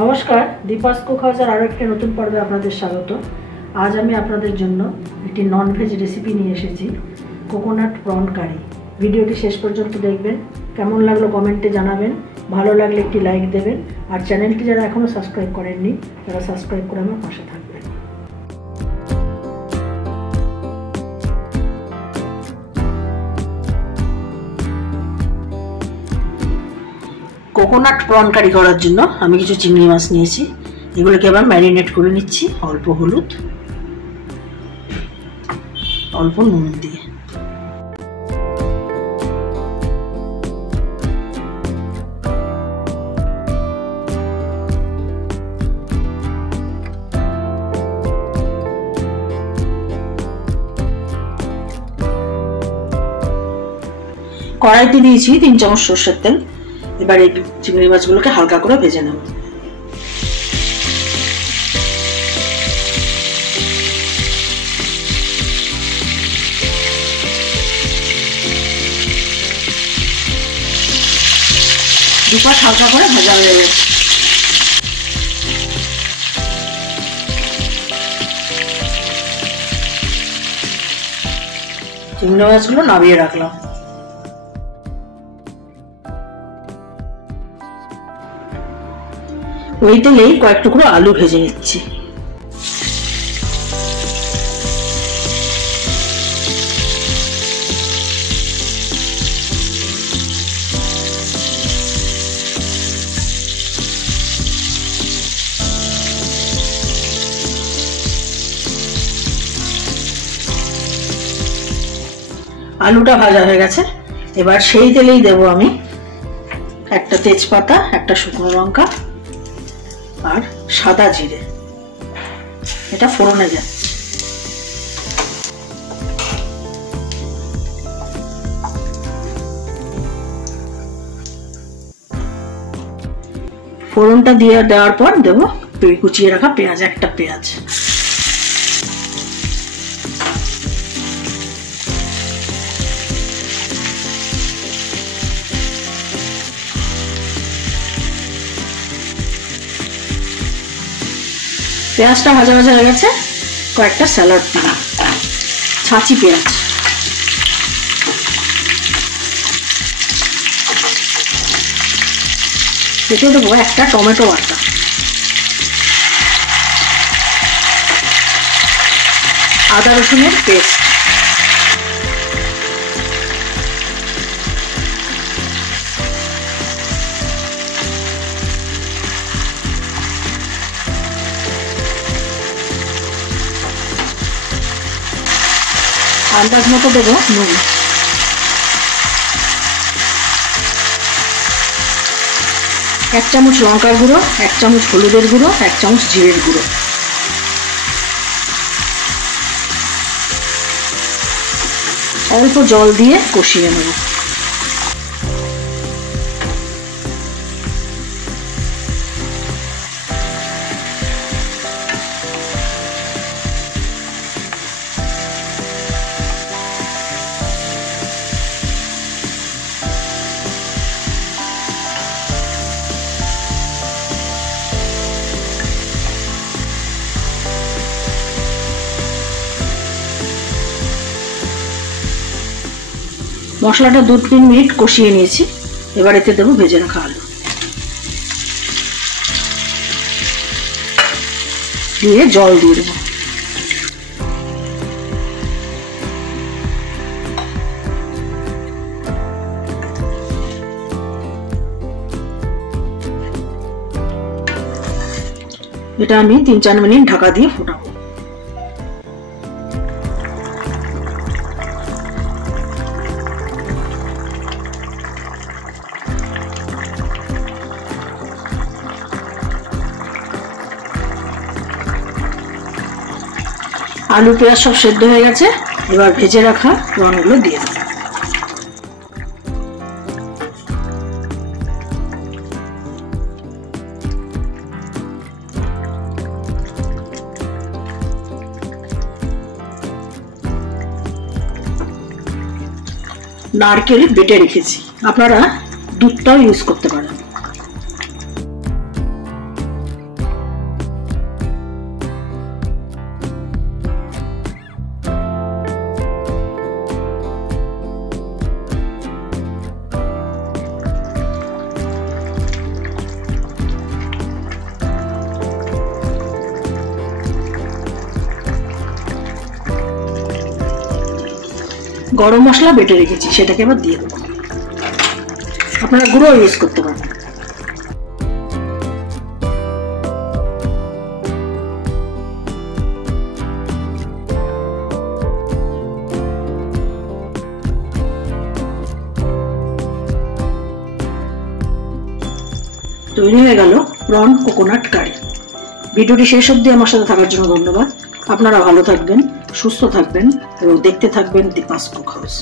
নমস্কার, দীপাস কুক হাউসের আরও একটি নতুন পর্বে আপনাদের স্বাগত। আজ আমি আপনাদের জন্য একটি ননভেজ রেসিপি নিয়ে এসেছি, কোকোনাট প্রন কারি। ভিডিওটি শেষ পর্যন্ত দেখবেন, কেমন লাগলো কমেন্টে জানাবেন, ভালো লাগলে একটি লাইক দেবেন, আর চ্যানেলটি যারা এখনও সাবস্ক্রাইব করেননি তারা সাবস্ক্রাইব করে আমার পাশে থাকবেন। কোকোনাট প্রন কারি করার জন্য আমি কিছু চিংড়ি মাছ নিয়েছি। এগুলোকে আবার ম্যারিনেট করে নিচ্ছি অল্প হলুদ, অল্প নুন দিয়ে। কড়াইতে দিয়েছি 3 চামচ সরষের তেল। এবার এই চিংড়ি মাছগুলোকে হালকা করে ভেজে নেব। দুপাশ হালকা করে ভাজা হয়ে গেছে। চিংড়ি মাছগুলো নামিয়ে রাখলাম। ওই তেলেই কয়েক টুকরো আলু ভেজে নিচ্ছি। আলুটা ভাজা হয়ে গেছে। এবার সেই তেলেই দেব আমি একটা তেজপাতা, একটা শুকনো লঙ্কা আর সাদা জিরে। এটা ফোড়নে যাচ্ছে। ফোড়নটা দিয়ে দেওয়ার পর দেবো কুচিয়ে রাখা পেঁয়াজ, একটা পেঁয়াজ। পেঁয়াজটা ভাজা ভাজা হয়ে গেছে। কয়েকটা স্যালাড দিই, ছাঁচি পেঁয়াজ। দেখে দেবো একটা টমেটো বাটা, আদা রসুনের পেস্ট, আন্দাজ মতো দেবো নুন, 1 চামচ লঙ্কার গুঁড়ো, 1 চামচ হলুদের গুঁড়ো, 1 চামচ জিরের গুঁড়ো। অল্প জল দিয়ে কষিয়ে নেব। মশলাটা 2-3 মিনিট কষিয়ে নিয়েছি। এবার এতে দেবো ভেজে রাখা আলু, দিয়ে জল দিয়ে দেবো। এটা আমি 3-4 মিনিট ঢাকা দিয়ে ফোটাবো। আলু পেঁয়াজ সব সেদ্ধ হয়ে গেছে। এবার ভেজে রাখা প্রনগুলো দিয়ে দেব। নারকেল বেটে রেখেছি, আপনারা দুধটাও ইউজ করতে পারেন। গরম মশলা বেটে রেখেছি, সেটাকে আবার দিয়ে দেবো। আপনারা গুঁড়ো ইউজ করতে পারবেন। তৈরি হয়ে গেল প্রন কোকোনাট কারি। ভিডিওটি শেষ অবধি আমার সাথে থাকার জন্য ধন্যবাদ। আপনারা ভালো থাকবেন, সুস্থ থাকবেন এবং দেখতে থাকবেন দীপাস কুক হাউস।